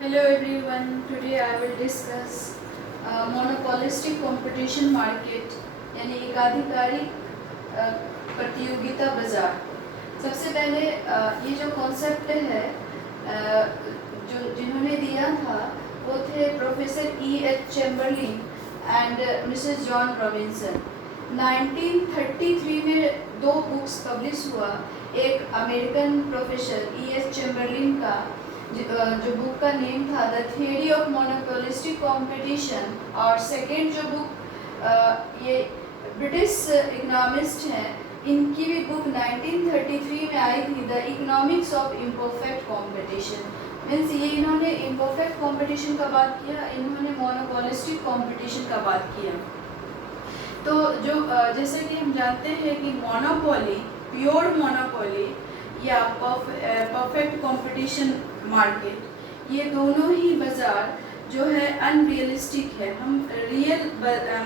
Hello everyone. Today I will discuss monopolistic competition market यानी एकाधिकारिक प्रतियोगिता बाजार। सबसे पहले ये जो कॉन्सेप्ट है जो जिन्होंने दिया था वो थे professor E.H. Chamberlain and Mrs John Robinson. 1933 में दो बुक्स पब्लिश हुआ। एक अमेरिकन प्रोफेसर E.H. चैम्बरलिन का जो बुक का नेम था the theory of monopolistic competition, और सेकेंड जो बुक ये ब्रिटिश इकोनॉमिस्ट हैं, इनकी भी बुक 1933 में आई थी, the economics of imperfect competition. Means ये इन्होंने इम्परफेक्ट कंपटीशन का बात किया, इन्होंने मोनोपोलिस्टिक कंपटीशन का बात किया। तो जो जैसे कि हम जानते हैं कि मोनोपोली, प्योर मोनोपोली या परफेक्ट कंपटीशन मार्केट, ये दोनों ही बाज़ार जो है अनरियलिस्टिक है। हम रियल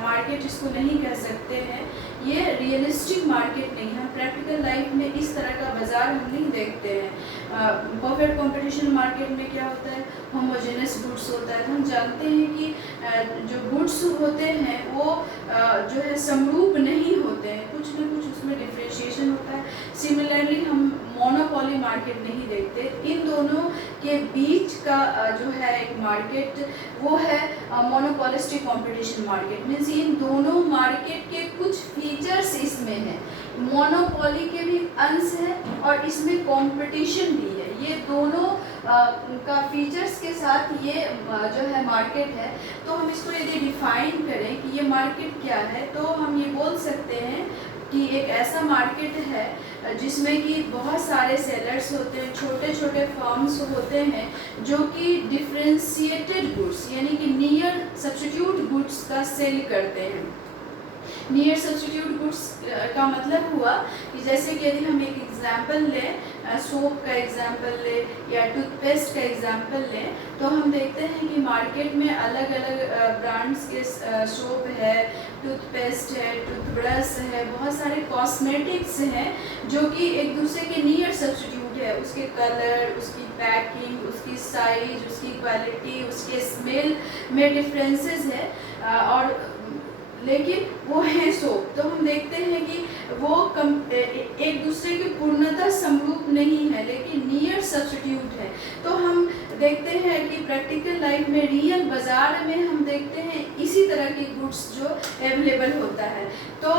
मार्केट इसको नहीं कह सकते हैं, ये रियलिस्टिक मार्केट नहीं है। हम प्रैक्टिकल लाइफ में इस तरह का बाज़ार हम नहीं देखते हैं। परफेक्ट कंपटीशन मार्केट में क्या होता है, होमोजेनस गुड्स होता है। तो हम जानते हैं कि जो गुड्स होते हैं वो जो है समरूप नहीं होते हैं, कुछ न कुछ उसमें डिफ्रेंशिएशन होता है। सिमिलरली हम मोनोपोली मार्केट नहीं देखते। इन दोनों के बीच का जो है एक मार्केट वो है monopolistic competition market. Means in दोनों मार्केट के कुछ फीचर्स इसमें हैं, मोनोपोली के भी अंश है और इसमें कंपटीशन भी है। ये दोनों का फीचर्स के साथ ये जो है मार्केट है। तो हम इसको यदि डिफाइन करें कि ये मार्केट क्या है, तो हम ये बोल सकते हैं कि एक ऐसा मार्केट है जिसमें कि बहुत सारे सेलर्स होते हैं, छोटे छोटे फर्म्स होते हैं जो कि डिफ्रेंशिएटेड गुड्स यानी कि नियर सब्स्टिट्यूट गुड्स का सेल करते हैं। नियर सब्स्टिट्यूट गुड्स का मतलब हुआ कि जैसे कि यदि हम एक एग्जाम्पल लें, सोप का एग्जाम्पल लें या टूथपेस्ट का एग्जाम्पल लें, तो हम देखते हैं कि मार्केट में अलग अलग ब्रांड्स के सोप है, टूथपेस्ट है, टूथब्रश है, बहुत सारे कॉस्मेटिक्स हैं जो कि एक दूसरे के नियर सब्स्टिट्यूट है। उसके कलर, उसकी पैकिंग, उसकी साइज, उसकी क्वालिटी, उसके स्मेल में डिफरेंसेस है, और लेकिन वो है सोप। तो हम देखते हैं कि वो एक दूसरे के पूर्णतः समरूप नहीं है, लेकिन नियर सब्स्टिट्यूट है। तो हम देखते हैं कि प्रैक्टिकल लाइफ में, रियल बाज़ार में हम देखते हैं इसी तरह की गुड्स जो अवेलेबल होता है। तो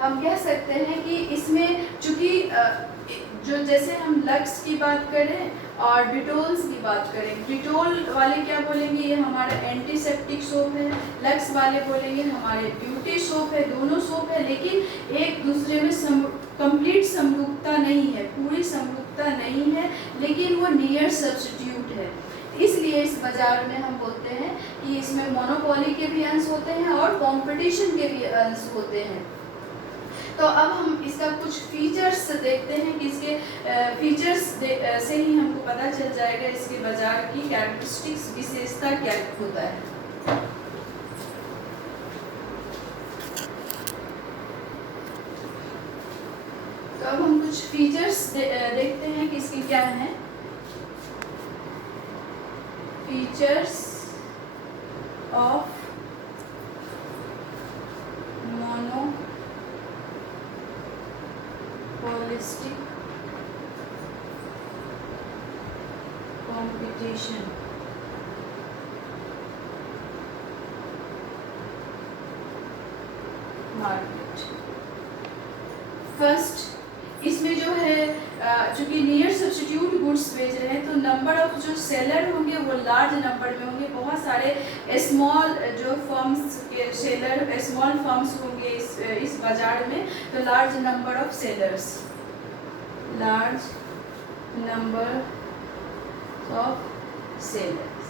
हम कह सकते हैं कि इसमें चूँकि जो जैसे हम लक्स की बात करें और डिटोल्स की बात करें, डिटोल वाले क्या बोलेंगे, ये हमारा एंटीसेप्टिक सोप है। लक्स वाले बोलेंगे हमारे ब्यूटी सोप है। दोनों सोप है, लेकिन एक दूसरे में कंप्लीट समरूपता नहीं है, पूरी समरूपता नहीं है, लेकिन वो नियर सब्स्टिट्यूट है। इसलिए इस बाज़ार में हम बोलते हैं कि इसमें मोनोपोली के भी अंश होते हैं और कंपटीशन के भी अंश होते हैं। तो अब हम इसका कुछ फीचर्स देखते हैं कि इसके फीचर्स से ही हमको पता चल जाएगा इसके बाज़ार की कैरेक्टरिस्टिक्स, विशेषता क्या होता है। तो अब हम कुछ फीचर्स देखते हैं कि इसके क्या हैं। Features of monopolistic competition. Market first, इसमें जो है चूँकि नियर सब्स्टिट्यूट गुड्स बेच रहे हैं, तो नंबर ऑफ जो सेलर होंगे वो लार्ज नंबर में होंगे। बहुत सारे स्मॉल जो फर्म्स के सेलर, स्मॉल फर्म्स होंगे इस बाज़ार में, तो large number of sellers, large number of sellers.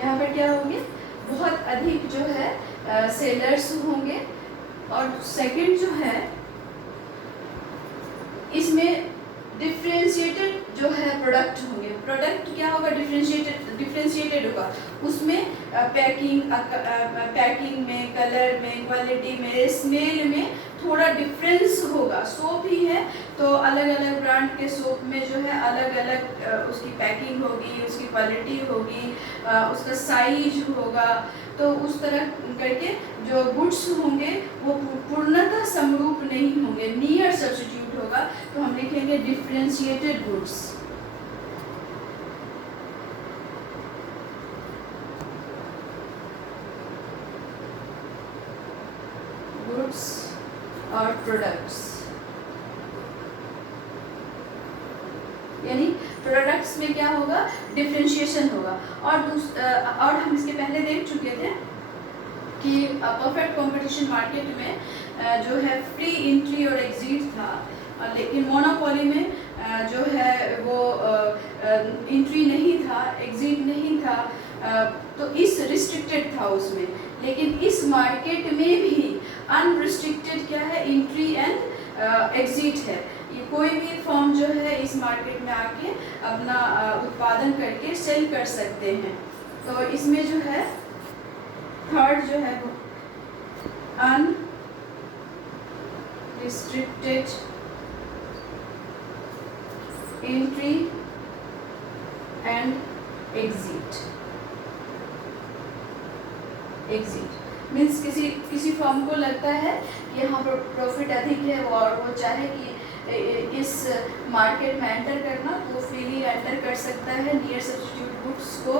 यहाँ पर क्या होंगे, बहुत अधिक जो है सेलर्स होंगे। और सेकंड जो है, इसमें डिफ्रेंशिएटेड जो है प्रोडक्ट होंगे। प्रोडक्ट क्या होगा, डिफ्रेंशिएटेड होगा। उसमें पैकिंग में, कलर में, क्वालिटी में, स्मेल में थोड़ा डिफरेंस होगा। सोप ही है तो अलग अलग ब्रांड के सोप में जो है अलग अलग उसकी पैकिंग होगी, उसकी क्वालिटी होगी, उसका साइज होगा। तो उस तरह करके जो गुड्स होंगे वो पूर्णतः समरूप नहीं होंगे, नियर सब्स्टिट्यूट होगा। तो हम लिखेंगे डिफरेंशिएटेड गुड्स। गुड्स और प्रोडक्ट्स, यानी प्रोडक्ट्स में क्या होगा, डिफरेंशिएशन होगा। और हम इसके पहले देख चुके थे कि परफेक्ट कंपटीशन मार्केट में जो है फ्री एंट्री और एग्जिट था, लेकिन मोनोपोली में जो है वो एंट्री नहीं था, एग्जिट नहीं था, तो इस रिस्ट्रिक्टेड था उसमें। लेकिन इस मार्केट में भी अनरिस्ट्रिक्टेड क्या है, एंट्री एंड एग्जिट है। ये कोई भी फर्म जो है इस मार्केट में आके अपना उत्पादन करके सेल कर सकते हैं। तो इसमें जो है थर्ड जो है वो unrestricted entry and exit. Exit means किसी फर्म को लगता है कि यहाँ पर प्रॉफिट अधिक है और वो चाहे कि इस मार्केट में एंटर करना, तो फ्रीली एंटर कर सकता है, नियर सब्स्टिट्यूट गुड्स को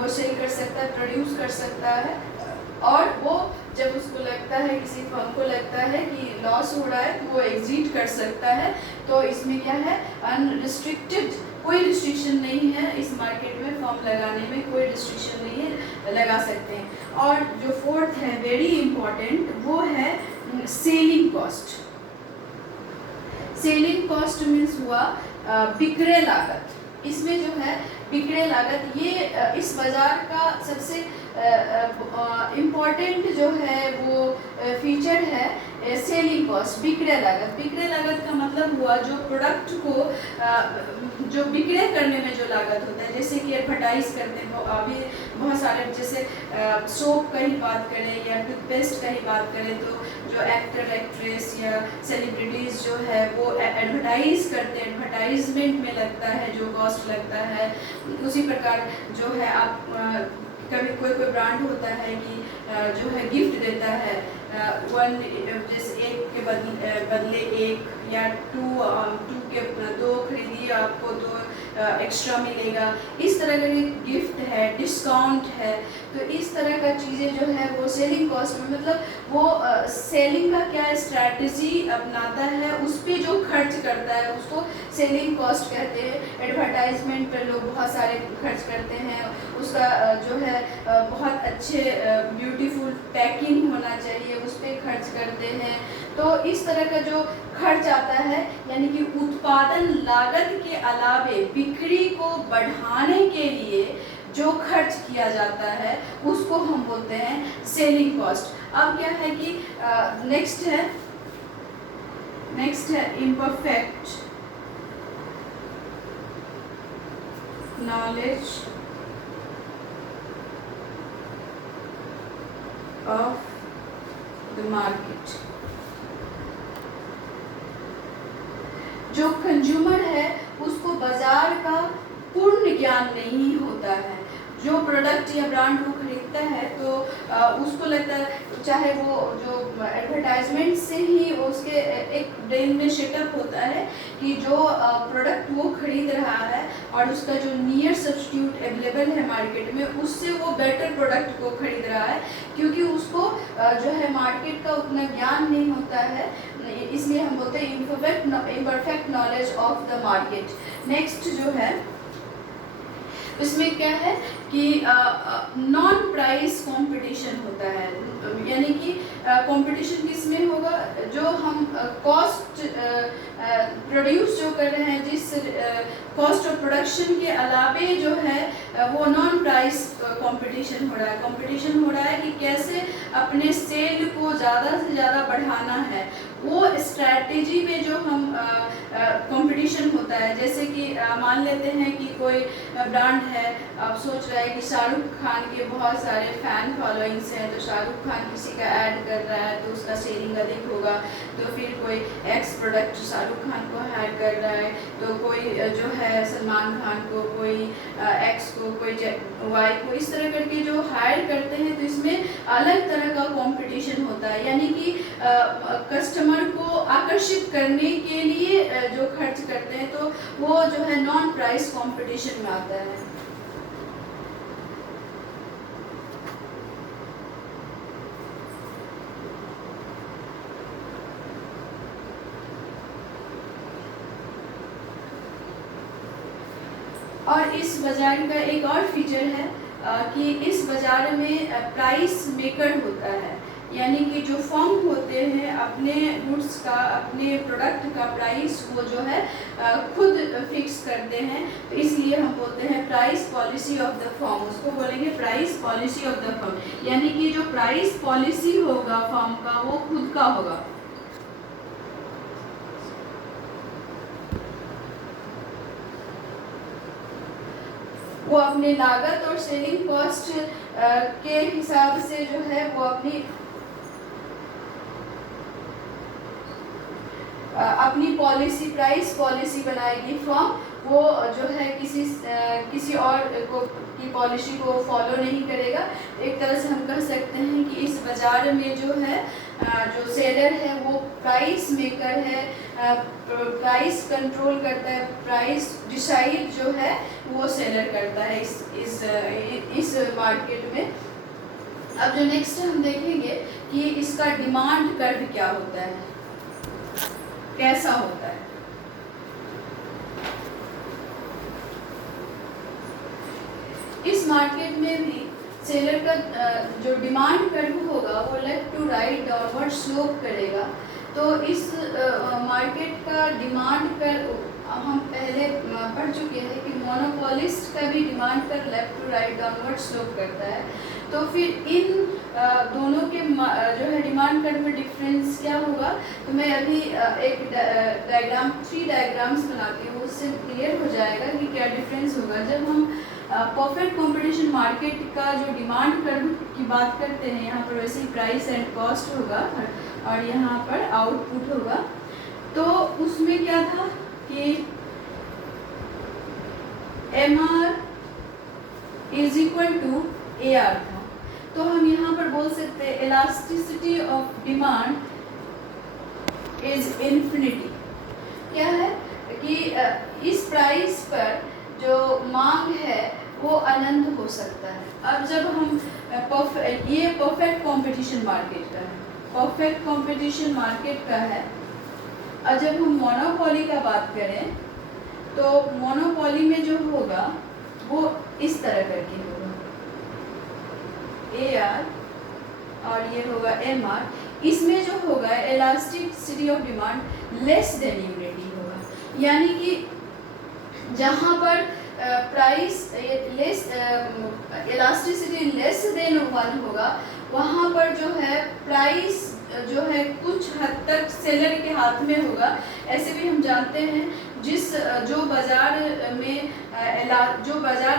वो सेल कर सकता है, प्रोड्यूस कर सकता है। और वो जब उसको लगता है, किसी फर्म को लगता है कि लॉस हो रहा है, तो वो एग्जिट कर सकता है। तो इसमें क्या है, अनरिस्ट्रिक्टेड, कोई रिस्ट्रिक्शन नहीं है इस मार्केट में, फॉर्म लगाने में कोई रिस्ट्रिक्शन नहीं है, लगा सकते हैं। और जो फोर्थ है वेरी इम्पॉर्टेंट, वो है selling cost. Selling cost means हुआ बिक्रे लागत। इसमें जो है बिक्रे लागत, ये इस बाज़ार का सबसे इम्पॉर्टेंट जो है वो फीचर है सेलिंग कॉस्ट, बिक्रे लागत। बिक्रे लागत का मतलब हुआ जो प्रोडक्ट को जो बिक्रे करने में जो लागत होता है, जैसे कि एडवर्टाइज करते हैं अभी बहुत सारे, जैसे सोप का ही बात करें या टूथपेस्ट का ही बात करें, तो जो एक्टर एक्ट्रेस या सेलिब्रिटीज़ जो है वो एडवर्टाइज करते हैं, एडवर्टाइजमेंट में लगता है जो कॉस्ट लगता है। उसी प्रकार जो है आप कभी कोई ब्रांड होता है कि जो है गिफ्ट देता है, वन जैसे एक के बदले एक, या टू के दो खरीदिए आपको दो एक्स्ट्रा मिलेगा, इस तरह का गिफ्ट है, डिस्काउंट है। तो इस तरह का चीज़ें जो है वो सेलिंग कॉस्ट में, मतलब वो सेलिंग का क्या स्ट्रैटेजी अपनाता है, उस पर जो खर्च करता है उसको सेलिंग कॉस्ट कहते हैं। एडवर्टाइजमेंट पर लोग बहुत सारे खर्च करते हैं, उसका जो है बहुत अच्छे ब्यूटीफुल पैकिंग होना चाहिए, उस पर खर्च करते हैं। तो इस तरह का जो खर्च आता है, यानी कि उत्पादन लागत के अलावे बिक्री को बढ़ाने के लिए जो खर्च किया जाता है उसको हम बोलते हैं सेलिंग कॉस्ट। अब क्या है कि नेक्स्ट है imperfect knowledge of the market. जो कंज्यूमर है उसको बाजार का पूर्ण ज्ञान नहीं होता है। जो प्रोडक्ट या ब्रांड वो खरीदता है तो उसको लगता है, चाहे वो जो एडवर्टाइजमेंट से ही उसके एक ब्रेन में सेटअप होता है कि जो प्रोडक्ट वो खरीद रहा है और उसका जो नियर सब्स्टिट्यूट अवेलेबल है मार्केट में, उससे वो बेटर प्रोडक्ट को खरीद रहा है, क्योंकि उसको जो है मार्केट का उतना ज्ञान नहीं होता है। इसलिए हम बोलते हैं imperfect knowledge of the market. Next जो है इसमें क्या है कि नॉन प्राइस कंपटीशन होता है, यानी कि कंपटीशन किस में होगा, जो हम कॉस्ट प्रोड्यूस जो कर रहे हैं, जिस कॉस्ट ऑफ प्रोडक्शन के अलावे जो है वो नॉन प्राइस कंपटीशन हो रहा है। कंपटीशन हो रहा है कि कैसे अपने सेल को ज़्यादा से ज़्यादा बढ़ाना है। वो स्ट्रैटेजी में जो हम कंपटीशन होता है, जैसे कि मान लेते हैं कि कोई ब्रांड है, अब सोच रहा है कि शाहरुख खान के बहुत सारे फ़ैन फॉलोइंग्स हैं, तो शाहरुख खान किसी का ऐड कर रहा है तो उसका सेलिंग अधिक होगा। तो फिर कोई एक्स प्रोडक्ट शाहरुख खान को हायर कर रहा है, तो कोई जो है सलमान खान को, कोई एक्स को, कोई वाई को, इस तरह करके जो हायर करते हैं, तो इसमें अलग तरह का कंपटीशन होता है। यानी कि कस्टमर को आकर्षित करने के लिए जो खर्च करते हैं, तो वो जो है नॉन प्राइस कंपटीशन में आता है। और इस बाजार का एक और फीचर है कि इस बाजार में प्राइस मेकर होता है। यानी कि जो फर्म होते हैं अपने गुड्स का, अपने प्रोडक्ट का प्राइस वो जो है खुद फिक्स करते हैं। तो इसलिए हम बोलते हैं price policy of the firm, उसको बोलेंगे price policy of the firm. यानी कि जो प्राइस पॉलिसी होगा फर्म का वो खुद का होगा। वो अपने लागत और सेलिंग कॉस्ट के हिसाब से जो है वो अपनी पॉलिसी, प्राइस पॉलिसी बनाएगी फर्म। वो जो है किसी और की पॉलिसी को फॉलो नहीं करेगा। एक तरह से हम कह सकते हैं कि इस बाज़ार में जो है जो सेलर है वो प्राइस मेकर है, प्राइस कंट्रोल करता है, प्राइस डिसाइड जो है वो सेलर करता है इस मार्केट में। अब जो नेक्स्ट हम देखेंगे कि इसका डिमांड कर्व क्या होता है, कैसा होता है। इस मार्केट में भी सेलर का जो डिमांड कर्व होगा वो left to right downward slope करेगा। तो इस मार्केट का डिमांड कर्व हम पहले पढ़ चुके हैं कि मोनोपोलिस्ट का भी demand curve left to right downward slope करता है। तो फिर इन दोनों के जो है डिमांड कर्व में डिफरेंस क्या होगा, तो मैं अभी एक डायग्राम, 3 डायग्राम्स बनाती हूँ, उससे क्लियर हो जाएगा कि क्या डिफरेंस होगा। जब हम परफेक्ट कंपटीशन मार्केट का जो डिमांड कर्व की बात करते हैं, यहाँ पर वैसे ही प्राइस एंड कॉस्ट होगा और यहाँ पर आउटपुट होगा। तो उसमें क्या था कि MR is equal to AR था। तो हम यहाँ पर बोल सकते हैं elasticity of demand is infinity. क्या है कि इस प्राइस पर जो मांग है वो अनंत हो सकता है। अब जब हम ये परफेक्ट कंपटीशन मार्केट का है, परफेक्ट कंपटीशन मार्केट का है। और जब हम मोनोपोली का बात करें तो मोनोपोली में जो होगा वो इस तरह करके होगा, AR और ये होगा MR। इसमें जो होगा elasticity of demand less than unity होगा। यानी कि जहाँ पर price less, elasticity less than 1 होगा, वहाँ पर जो है प्राइस जो है कुछ हद तक सेलर के हाथ में होगा। ऐसे भी हम जानते हैं जो बाज़ार में जो बाज़ार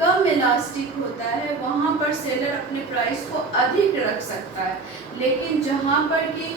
कम इलास्टिक होता है वहाँ पर सेलर अपने प्राइस को अधिक रख सकता है। लेकिन जहाँ पर कि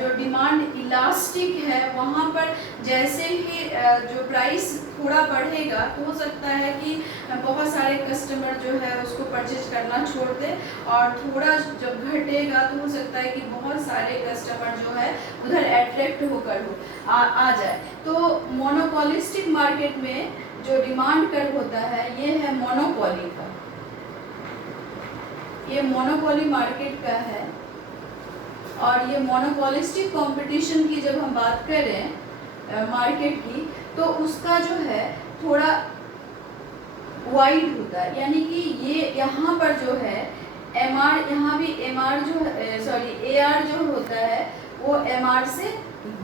जो डिमांड इलास्टिक है वहाँ पर जैसे ही जो प्राइस थोड़ा बढ़ेगा तो हो सकता है कि बहुत सारे कस्टमर जो है उसको परचेज करना छोड़ दे, और थोड़ा जब घटेगा तो हो सकता है कि बहुत सारे कस्टमर जो है उधर अट्रैक्ट होकर आ जाए। तो मोनोपोलिस्टिक मार्केट में जो डिमांड कर्व होता है ये है मोनोपोली का, ये मोनोपोली मार्केट का है। और ये मोनोपोलिस्टिक कंपटीशन की जब हम बात करें मार्केट की, तो उसका जो है थोड़ा वाइड होता है। यानी कि ये यहाँ पर जो है MR, यहाँ भी MR जो AR जो होता है वो MR से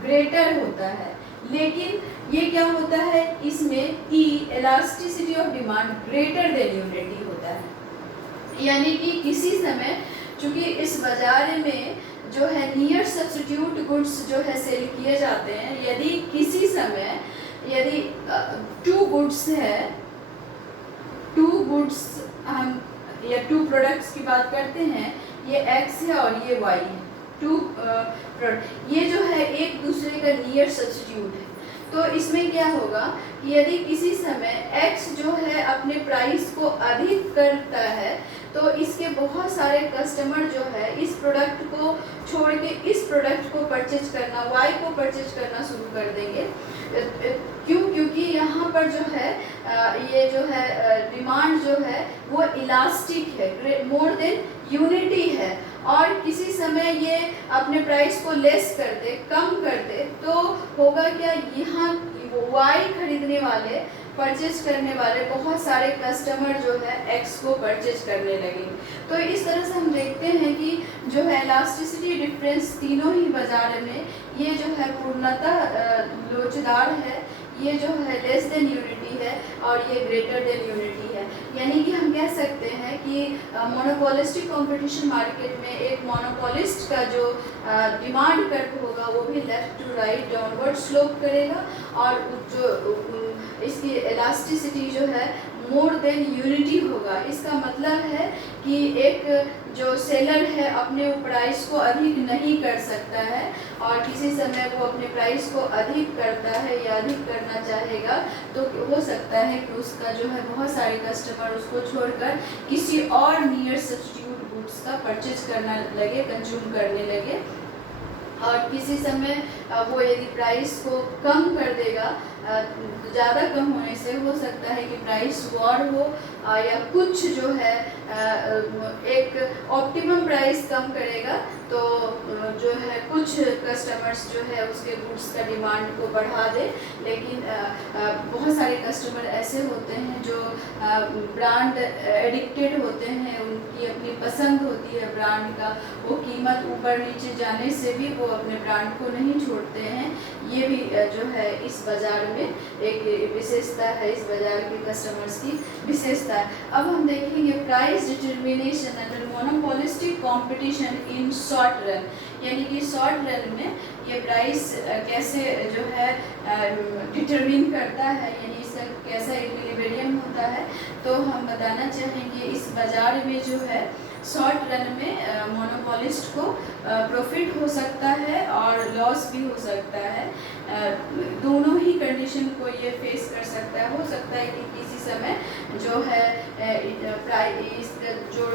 ग्रेटर होता है। लेकिन ये क्या होता है, इसमें E elasticity of demand greater than unity होता है। यानी कि किसी समय चूँकि इस बाजार में जो है नियर सब्स्टिट्यूट गुड्स जो है सेल किए जाते हैं, यदि किसी समय यदि टू गुड्स है, टू गुड्स हम या टू प्रोडक्ट्स की बात करते हैं, ये एक्स है और ये वाई है, टू प्रोडक्ट, ये जो है एक दूसरे का नियर सब्स्टिट्यूट है। तो इसमें क्या होगा कि यदि किसी समय x जो है अपने प्राइस को अधिक करता है, तो इसके बहुत सारे कस्टमर जो है इस प्रोडक्ट को छोड़ के इस प्रोडक्ट को परचेज करना, y को परचेज करना शुरू कर देंगे। क्यों? क्योंकि यहाँ पर जो है ये जो है डिमांड जो है वो इलास्टिक है, मोर देन यूनिटी है, और किसी समय ये अपने प्राइस को लेस कर दे, कम कर दे, तो होगा क्या, यहाँ वाई खरीदने वाले, परचेज करने वाले बहुत सारे कस्टमर जो है एक्स को परचेज करने लगे। तो इस तरह से हम देखते हैं कि जो है इलास्टिसिटी डिफरेंस तीनों ही बाजार में, ये जो है पूर्णतः लोचदार है, ये जो है लेस देन यूनिटी है और ये ग्रेटर देन यूनिटी है। यानी कि हम कह सकते हैं कि मोनोपोलिस्टिक कंपटीशन मार्केट में एक मोनोपोलिस्ट का जो डिमांड कर्व होगा वो भी left to right downward slope करेगा, और जो इसकी इलास्टिसिटी जो है मोर देन यूनिटी होगा। इसका मतलब है कि एक जो सेलर है अपने प्राइस को अधिक नहीं कर सकता है, और किसी समय वो अपने प्राइस को अधिक करता है या अधिक करना चाहेगा, तो हो सकता है कि उसका जो है बहुत सारे कस्टमर उसको छोड़कर किसी और नियर सब्स्टिट्यूट गुड्स का परचेज करना लगे, कंज्यूम करने लगे। और किसी समय वो यदि प्राइस को कम कर देगा, ज़्यादा कम होने से हो सकता है कि प्राइस वॉर हो, या कुछ जो है एक ऑप्टिमम प्राइस कम करेगा, तो जो है कुछ कस्टमर्स जो है उसके गुड्स का डिमांड को बढ़ा दे। लेकिन बहुत सारे कस्टमर ऐसे होते हैं जो ब्रांड एडिक्टेड होते हैं, उनकी अपनी पसंद होती है ब्रांड का, वो कीमत ऊपर नीचे जाने से भी वो अपने ब्रांड को नहीं छोड़ते हैं। ये भी जो है इस बाज़ार में एक विशेषता है, इस बाज़ार के कस्टमर्स की विशेषता है। अब हम देखेंगे price determination under monopolistic competition in short run, यानी कि शॉर्ट रन में ये प्राइस कैसे जो है डिटरमिन करता है, यानी इसका कैसा इक्विलिब्रियम होता है। तो हम बताना चाहेंगे इस बाज़ार में जो है शॉर्ट रन में मोनोपोलिस्ट को प्रॉफिट हो सकता है और लॉस भी हो सकता है, दोनों ही कंडीशन को ये फेस कर सकता है। हो सकता है कि किसी समय जो है प्राइस जो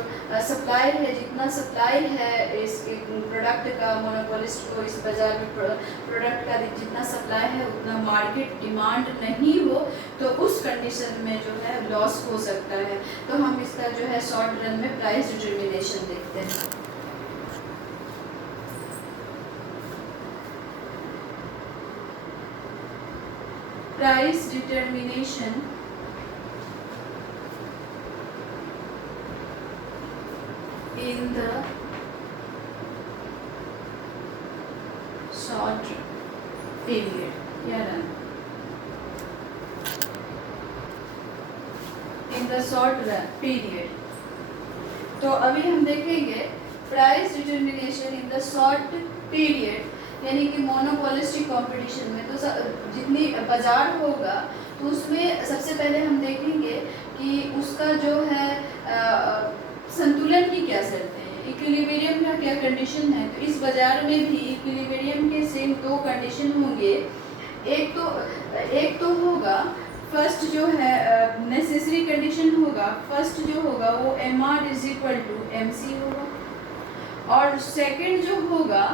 सप्लाई है, जितना सप्लाई है इस प्रोडक्ट का, मोनोपोलिस्ट को इस बाज़ार में प्रोडक्ट का जितना सप्लाई है उतना मार्केट डिमांड नहीं हो, तो उस कंडीशन में जो है लॉस हो सकता है। तो हम इसका जो है शॉर्ट रन में प्राइस डिटर्मिनेशन देखते हैं। Price determination in the short period या run, in the short run period। तो अभी हम देखेंगे price determination in the short period, यानी कि मोनोपोलिस्टिक कंपटीशन में तो जितनी बाजार होगा तो उसमें सबसे पहले हम देखेंगे कि उसका जो है संतुलन की क्या शर्तें हैं, इक्विलिब्रियम का क्या कंडीशन है। तो इस बाजार में भी इक्विलिब्रियम के सेम दो कंडीशन होंगे। एक तो होगा फर्स्ट जो है नेसेसरी कंडीशन होगा, फर्स्ट जो होगा वो MR = MC होगा, और सेकंड जो होगा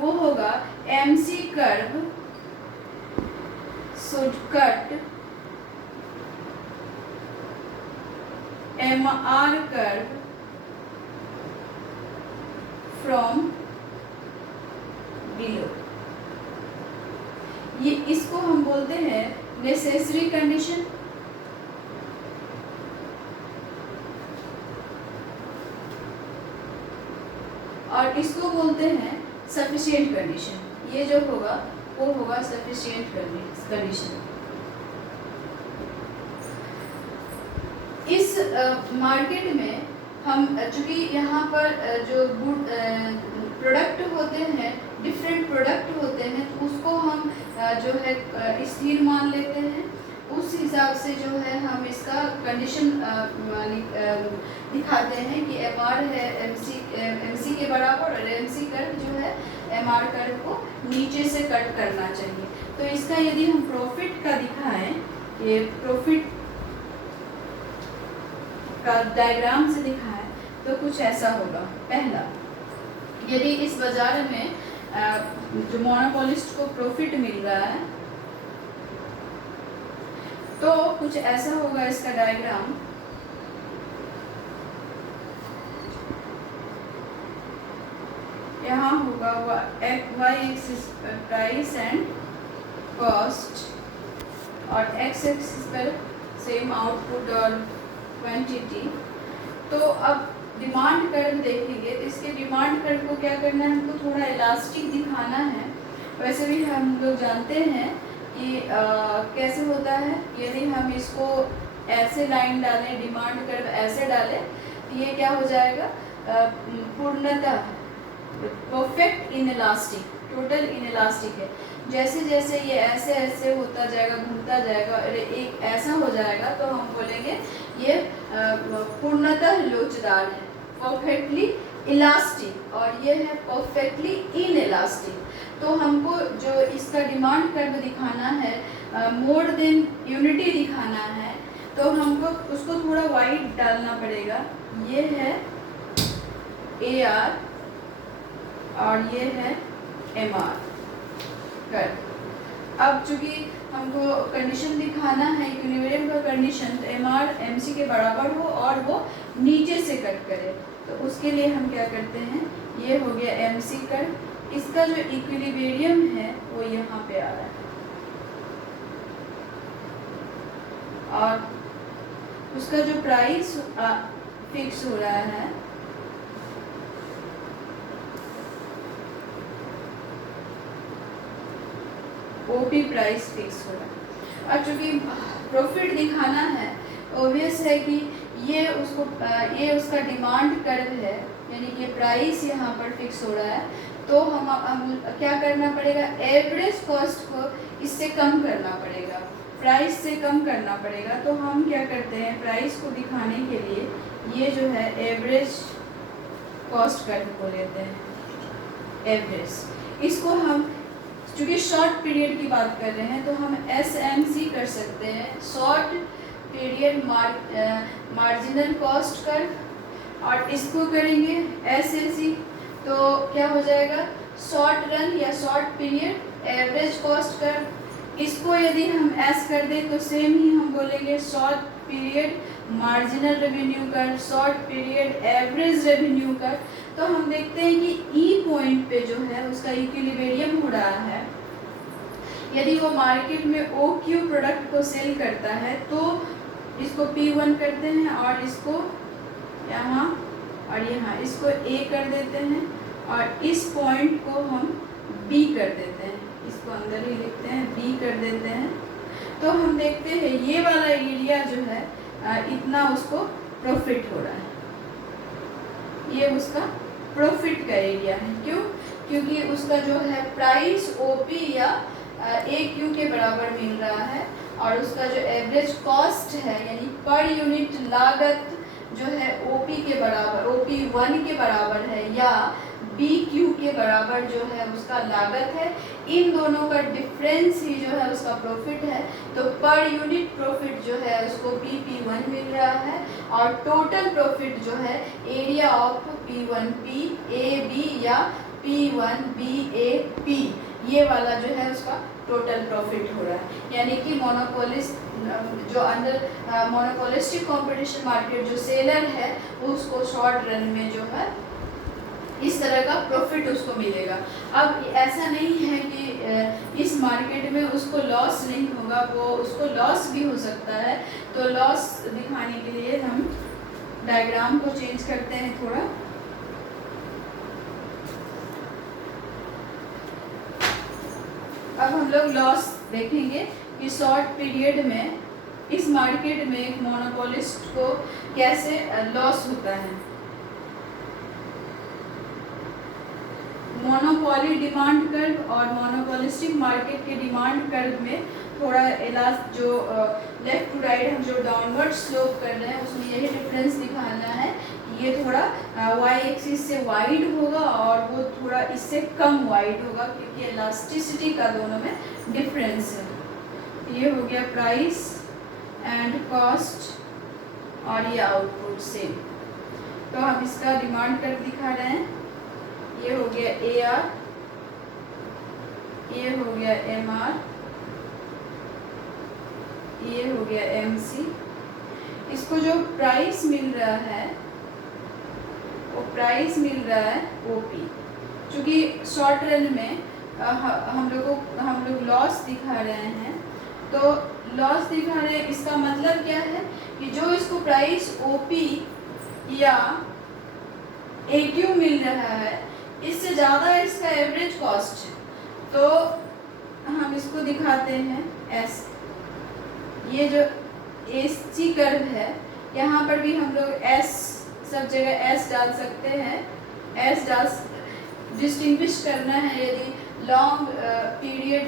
वो होगा MC curve should cut MR curve from below. ये इसको हम बोलते हैं नेसेसरी कंडीशन, और इसको बोलते हैं सफिशिएंट कंडीशन। ये जो होगा वो होगा सफिशिएंट कंडीशन। इस मार्केट में हम चूँकि यहाँ पर जो गुड प्रोडक्ट होते हैं, डिफरेंट प्रोडक्ट होते हैं, तो उसको हम जो है स्थिर मान लेते हैं। उस हिसाब से जो है हम इसका कंडीशन दिखाते हैं कि MR है MC के बराबर, और MC कर्व जो है MR कर्व को नीचे से कट करना चाहिए। तो इसका यदि हम प्रॉफिट का दिखाएं, ये प्रॉफिट का डायग्राम से दिखाएं तो कुछ ऐसा होगा। पहला, यदि इस बाजार में जो मोनोपोलिस्ट को प्रॉफिट मिल रहा है तो कुछ ऐसा होगा इसका डायग्राम। यहाँ होगा y एक्सिस पर प्राइस एंड कॉस्ट और x एक्सिस पर सेम आउटपुट और क्वांटिटी। तो अब डिमांड कर्व देखेंगे तो इसके डिमांड कर्व को क्या करना है, हमको थोड़ा इलास्टिक दिखाना है। वैसे भी हम लोग जानते हैं कि कैसे होता है, यदि हम इसको ऐसे लाइन डालें, डिमांड कर्व ऐसे डालें तो ये क्या हो जाएगा, पूर्णतः परफेक्ट इनइलास्टिक, टोटल इनइलास्टिक है। जैसे जैसे ये ऐसे ऐसे होता जाएगा, घूमता जाएगा और एक ऐसा हो जाएगा तो हम बोलेंगे ये पूर्णतः लोचदार है, परफेक्टली इलास्टिक, और ये है परफेक्टली इनइलास्टिक। तो हमको जो इसका डिमांड कर्व दिखाना है, मोर देन यूनिटी दिखाना है, तो हमको उसको थोड़ा वाइड डालना पड़ेगा। ये है AR और ये है MR कर्व। अब चूँकि हमको कंडीशन दिखाना है इक्विलिब्रियम का कंडीशन, तो MR MC के बराबर हो और वो नीचे से कट करे, तो उसके लिए हम क्या करते हैं, ये हो गया MC कर्व। इसका जो इक्विलिब्रियम है वो यहाँ पे आ रहा है और उसका जो प्राइस फिक्स हो रहा है OP प्राइस फिक्स हो रहा है। और चूँकि प्रॉफिट दिखाना है, ऑब्वियस है कि ये उसका डिमांड कर्व है, यानी कि प्राइस यहाँ पर फिक्स हो रहा है। तो हम क्या करना पड़ेगा, एवरेज कॉस्ट को इससे कम करना पड़ेगा, प्राइस से कम करना पड़ेगा। तो हम क्या करते हैं, प्राइस को दिखाने के लिए ये जो है एवरेज कॉस्ट कर्व को लेते हैं, एवरेज। इसको हम चूँकि शॉर्ट पीरियड की बात कर रहे हैं तो हम SMC कर सकते हैं, short period marginal cost curve, और इसको करेंगे SAC। तो क्या हो जाएगा, शॉर्ट रन या short period average cost curve. इसको यदि हम S कर दें तो सेम ही हम बोलेंगे short period marginal revenue curve, short period average revenue curve. तो हम देखते हैं कि E पॉइंट पे जो है उसका इक्विलिब्रियम हो रहा है। यदि वो मार्केट में OQ प्रोडक्ट को सेल करता है तो इसको P1 करते हैं और इसको यहाँ और यहाँ इसको A कर देते हैं, और इस पॉइंट को हम B कर देते हैं, इसको अंदर ही लिखते हैं, B कर देते हैं। तो हम देखते हैं ये वाला एरिया जो है इतना उसको प्रॉफिट हो रहा है, ये उसका प्रॉफिट का एरिया है। क्यों? क्योंकि उसका जो है प्राइस OP या AQ के बराबर मिल रहा है, और उसका जो एवरेज कॉस्ट है यानी पर यूनिट लागत जो है OP के बराबर, OP1 के बराबर है या BQ के बराबर जो है उसका लागत है। इन दोनों का डिफरेंस ही जो है उसका प्रॉफिट है। तो पर यूनिट प्रॉफिट जो है उसको PP1 मिल रहा है, और टोटल प्रॉफिट जो है एरिया ऑफ P1P AB या P1BAP, ये वाला जो है उसका टोटल प्रॉफिट हो रहा है। यानी कि मोनोपोलिस्ट जो अंदर मोनोपोलिस्टिक कंपटीशन मार्केट जो सेलर है उसको शॉर्ट रन में जो है इस तरह का प्रॉफिट उसको मिलेगा। अब ऐसा नहीं है कि इस मार्केट में उसको लॉस नहीं होगा, वो उसको लॉस भी हो सकता है। तो लॉस दिखाने के लिए हम डायग्राम को चेंज करते हैं थोड़ा। अब हम लोग लॉस देखेंगे कि शॉर्ट पीरियड में इस मार्केट में एक मोनोपोलिस्ट को कैसे लॉस होता है। मोनोपोली डिमांड कर्व और मोनोपोलिस्टिक मार्केट के डिमांड कर्व में थोड़ा जो लेफ्ट टू राइट हम जो डाउनवर्ड स्लोप कर रहे हैं उसमें यही डिफरेंस दिखाना है कि ये थोड़ा वाई एक्सिस से वाइड होगा और वो थोड़ा इससे कम वाइड होगा, क्योंकि इलास्टिसिटी का दोनों में डिफरेंस है। ये हो गया प्राइस एंड कॉस्ट और ये आउटपुट सेम। तो हम इसका डिमांड कर्व दिखा रहे हैं। ये हो गया AR, ये हो गया MR, ये हो गया MC। इसको जो प्राइस मिल रहा है वो प्राइस मिल रहा है OP, क्योंकि शॉर्ट रन में हम लोग लॉस दिखा रहे हैं। तो लॉस दिखा रहे हैं, इसका मतलब क्या है कि जो इसको प्राइस OP या AQ मिल रहा है इससे ज़्यादा इसका एवरेज कॉस्ट है। तो हम इसको दिखाते हैं S। ये जो AC कर्व है यहाँ पर भी हम लोग S, सब जगह S डाल सकते हैं। S डाल डिस्टिंग्विश करना है यदि लॉन्ग पीरियड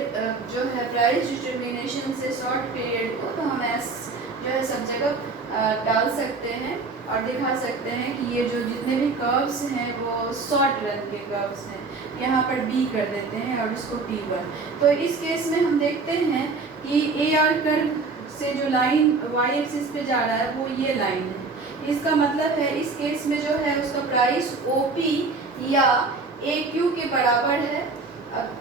जो है प्राइस डिटर्मिनेशन से शॉर्ट पीरियड को, तो हम S जो है सब जगह डाल सकते हैं और दिखा सकते हैं कि ये जो जितने भी कर्व्स हैं वो शॉर्ट रन के कर्व्स हैं। यहाँ पर B कर देते हैं और इसको P1। तो इस केस में हम देखते हैं कि AR कर्व से जो लाइन y एक्सिस पे जा रहा है वो ये लाइन है। इसका मतलब है इस केस में जो है उसका प्राइस OP या AQ के बराबर है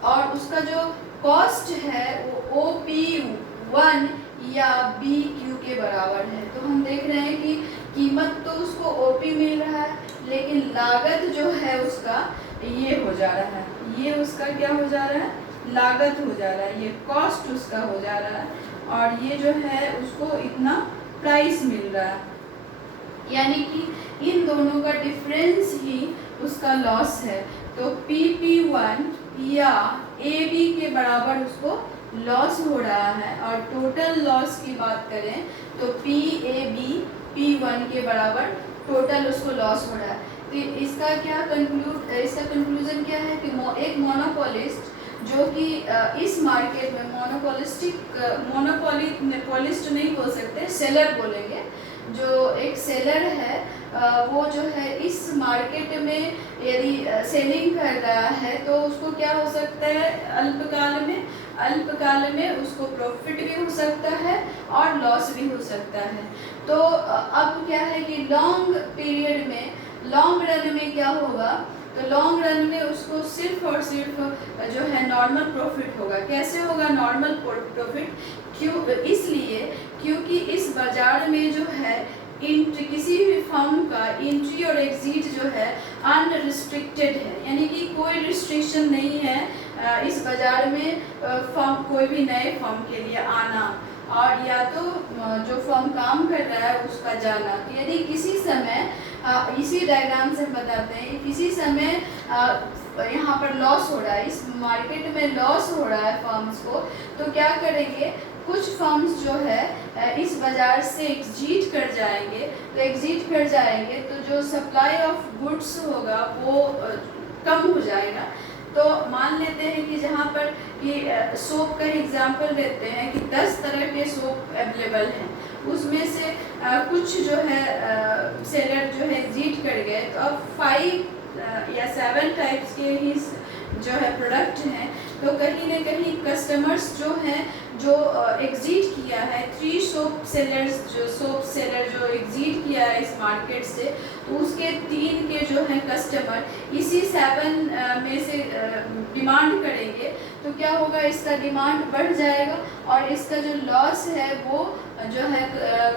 और उसका जो कॉस्ट है वो OP1 या BQ के बराबर है। तो हम देख रहे हैं कि कीमत तो उसको OP मिल रहा है, लेकिन लागत जो है उसका ये हो जा रहा है, ये उसका क्या हो जा रहा है, लागत हो जा रहा है, ये कॉस्ट उसका हो जा रहा है और ये जो है उसको इतना प्राइस मिल रहा है। यानी कि इन दोनों का डिफरेंस ही उसका लॉस है। तो PP1 या AB के बराबर उसको लॉस हो रहा है और टोटल लॉस की बात करें तो PAB P1 के बराबर टोटल उसको लॉस हो रहा है। तो इसका कंक्लूजन क्या है कि एक मोनोपोलिस्ट जो कि इस मार्केट में मोनोपोलिस्ट नहीं बोल सकते, सेलर बोलेंगे। जो एक सेलर है वो जो है इस मार्केट में यदि सेलिंग कर रहा है तो उसको क्या हो सकता है, अल्पकाल में उसको प्रॉफिट भी हो सकता है और लॉस भी हो सकता है। तो अब क्या है कि लॉन्ग पीरियड में, लॉन्ग रन में क्या होगा, तो लॉन्ग रन में उसको सिर्फ और सिर्फ जो है नॉर्मल प्रॉफिट होगा। कैसे होगा नॉर्मल प्रॉफिट? इसलिए क्योंकि इस बाजार में जो है किसी भी फर्म का एंट्री और एग्जिट जो है अनरिस्ट्रिक्टेड है, यानी कि कोई रिस्ट्रिक्शन नहीं है इस बाजार में फर्म, कोई भी नए फर्म के लिए आना और या तो जो फर्म काम कर रहा है उसका जाना। तो यदि किसी समय इसी डायग्राम से हम बताते हैं, किसी समय यहाँ पर लॉस हो रहा है, इस मार्केट में लॉस हो रहा है फर्म्स को, तो क्या करेंगे, कुछ फर्म्स जो है इस बाज़ार से एग्जिट कर जाएंगे। तो एग्जिट कर जाएंगे तो जो सप्लाई ऑफ गुड्स होगा वो कम हो जाएगा। तो मान लेते हैं कि जहाँ पर कि सोप का एग्जांपल लेते हैं कि 10 तरह के सोप अवेलेबल हैं, उसमें से कुछ जो है सेलर जो है एग्जिट कर गए, तो अब 5 या 7 टाइप्स के ही जो है प्रोडक्ट हैं। तो कहीं ना कहीं कस्टमर्स जो हैं जो एग्जिट किया है, 3 सोप सेलर जो एग्जिट किया है इस मार्केट से, तो उसके 3 के जो हैं कस्टमर इसी 7 में से डिमांड करेंगे। तो क्या होगा, इसका डिमांड बढ़ जाएगा और इसका जो लॉस है वो जो है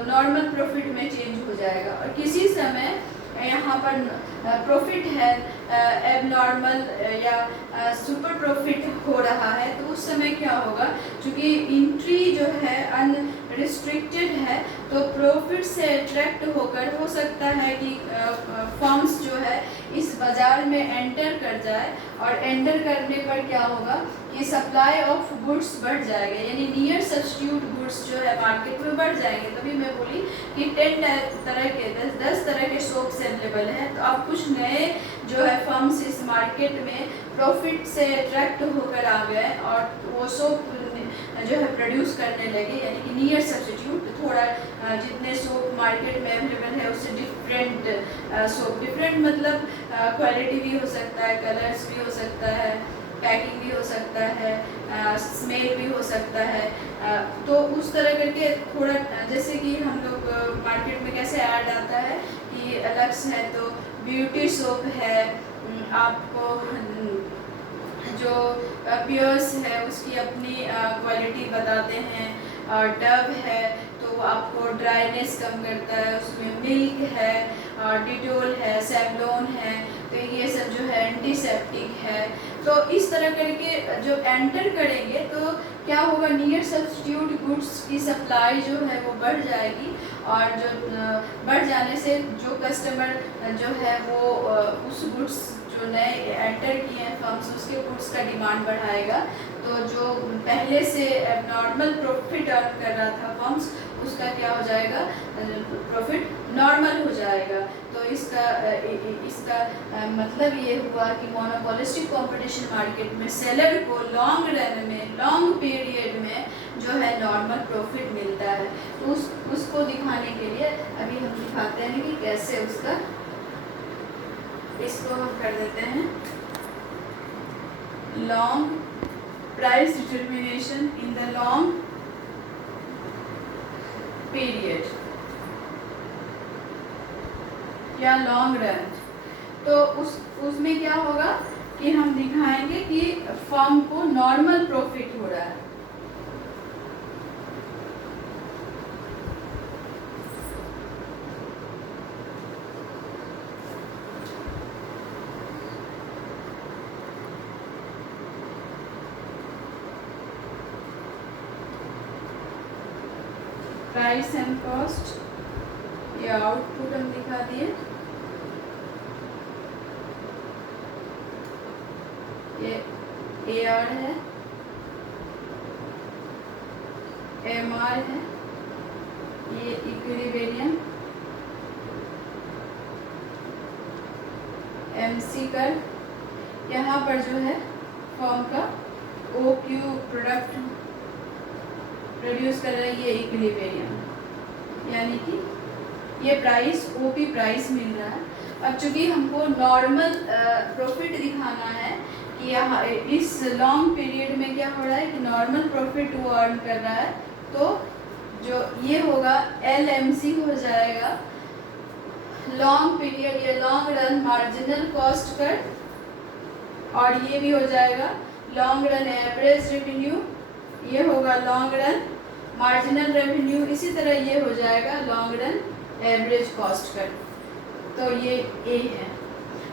नॉर्मल प्रॉफिट में चेंज हो जाएगा। और किसी समय यहाँ पर प्रॉफिट है एबनॉर्मल या सुपर प्रॉफिट हो रहा है, तो उस समय क्या होगा, क्योंकि एंट्री जो है अनरिस्ट्रिक्टेड है तो प्रॉफिट से अट्रैक्ट होकर हो सकता है कि फर्म्स जो है इस बाज़ार में एंटर कर जाए, और एंटर करने पर क्या होगा कि सप्लाई ऑफ गुड्स बढ़ जाएगा, यानी नियर सब्स्टिट्यूट गुड्स जो है मार्केट में बढ़ जाएंगे। तभी मैं बोली कि 10 तरह के सोप्स अवेलेबल हैं। तो अब कुछ नए जो है फर्म्स इस मार्केट में प्रॉफिट से अट्रैक्ट होकर आ गए और वो सोप जो है प्रोड्यूस करने लगे, यानी कि नियर सब्स्टिट्यूट, थोड़ा जितने सोप मार्केट में अवेलेबल है उससे डिफरेंट सोप। डिफरेंट मतलब क्वालिटी भी हो सकता है, कलर्स भी हो सकता है, पैकिंग भी हो सकता है, स्मेल भी हो सकता है। तो उस तरह करके थोड़ा, जैसे कि हम लोग मार्केट में कैसे ऐड आता है कि लक्स है तो ब्यूटी सोप है, आपको जो पियर्स है उसकी अपनी क्वालिटी बताते हैं, और डव है तो आपको ड्राइनेस कम करता है, उसमें मिल्क है, डिटोल है, सेवलॉन है, तो ये सब जो है एंटीसेप्टिक है। तो इस तरह करके जो एंटर करेंगे तो क्या होगा, नियर सब्स्टिट्यूट गुड्स की सप्लाई जो है वो बढ़ जाएगी, और जो बढ़ जाने से जो कस्टमर जो है वो उस गुड्स जो नए एंटर किए हैं फर्म्स उसके गुड्स का डिमांड बढ़ाएगा। तो जो पहले से नॉर्मल प्रॉफिट अर्न कर रहा था फर्म्स उसका क्या हो जाएगा, प्रॉफिट नॉर्मल हो जाएगा। तो इसका मतलब ये हुआ कि मोनोपोलिस्टिक कंपटीशन मार्केट में सेलर को लॉन्ग रन में, लॉन्ग पीरियड में जो है नॉर्मल प्रॉफिट मिलता है। तो उसको दिखाने के लिए अभी हम दिखाते हैं कि कैसे उसका, इसको हम कर देते हैं long price determination in the long period या लॉन्ग रन। तो उसमें क्या होगा कि हम दिखाएंगे कि फर्म को नॉर्मल प्रॉफिट हो रहा है। प्राइस एंड कॉस्ट, ये आउटपुट हम दिखा दिए। ये AR है, MR है, ये इक्विलिब्रियम, MC कर, यहाँ पर जो है फर्म का OQ प्रोडक्ट प्रोड्यूस कर रहा है, ये इक्विलिब्रियम, यानी कि ये प्राइस OP प्राइस मिल रहा है। अब चूँकि हमको नॉर्मल प्रॉफिट दिखाना है कि यहाँ इस लॉन्ग पीरियड में क्या हो रहा है कि नॉर्मल प्रॉफिट वो अर्न कर रहा है, तो जो ये होगा LMC हो जाएगा, लॉन्ग पीरियड या लॉन्ग रन मार्जिनल कॉस्ट कर, और ये भी हो जाएगा लॉन्ग रन एवरेज रेवेन्यू, ये होगा लॉन्ग रन मार्जिनल रेवेन्यू, इसी तरह ये हो जाएगा लॉन्ग रन एवरेज कॉस्ट कर। तो ये A है।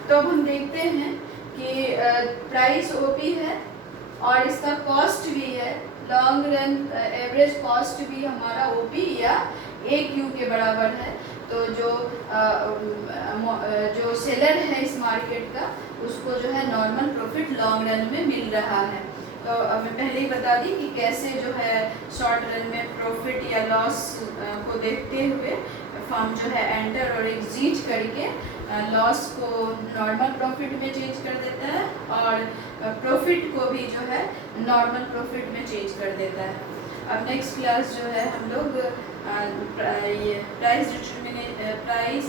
तो अब हम देखते हैं कि प्राइस OP है और इसका कॉस्ट भी है, लॉन्ग रन एवरेज कॉस्ट भी हमारा OP या AQ के बराबर है। तो जो सेलर है इस मार्केट का उसको जो है नॉर्मल प्रॉफिट लॉन्ग रन में मिल रहा है। तो अब मैं पहले ही बता दी कि कैसे जो है शॉर्ट रन में प्रॉफिट या लॉस को देखते हुए फर्म जो है एंटर और एग्जिट करके लॉस को नॉर्मल प्रॉफिट में चेंज कर देता है और प्रॉफिट को भी जो है नॉर्मल प्रॉफिट में चेंज कर देता है। अब नेक्स्ट क्लास जो है हम लोग ये प्राइस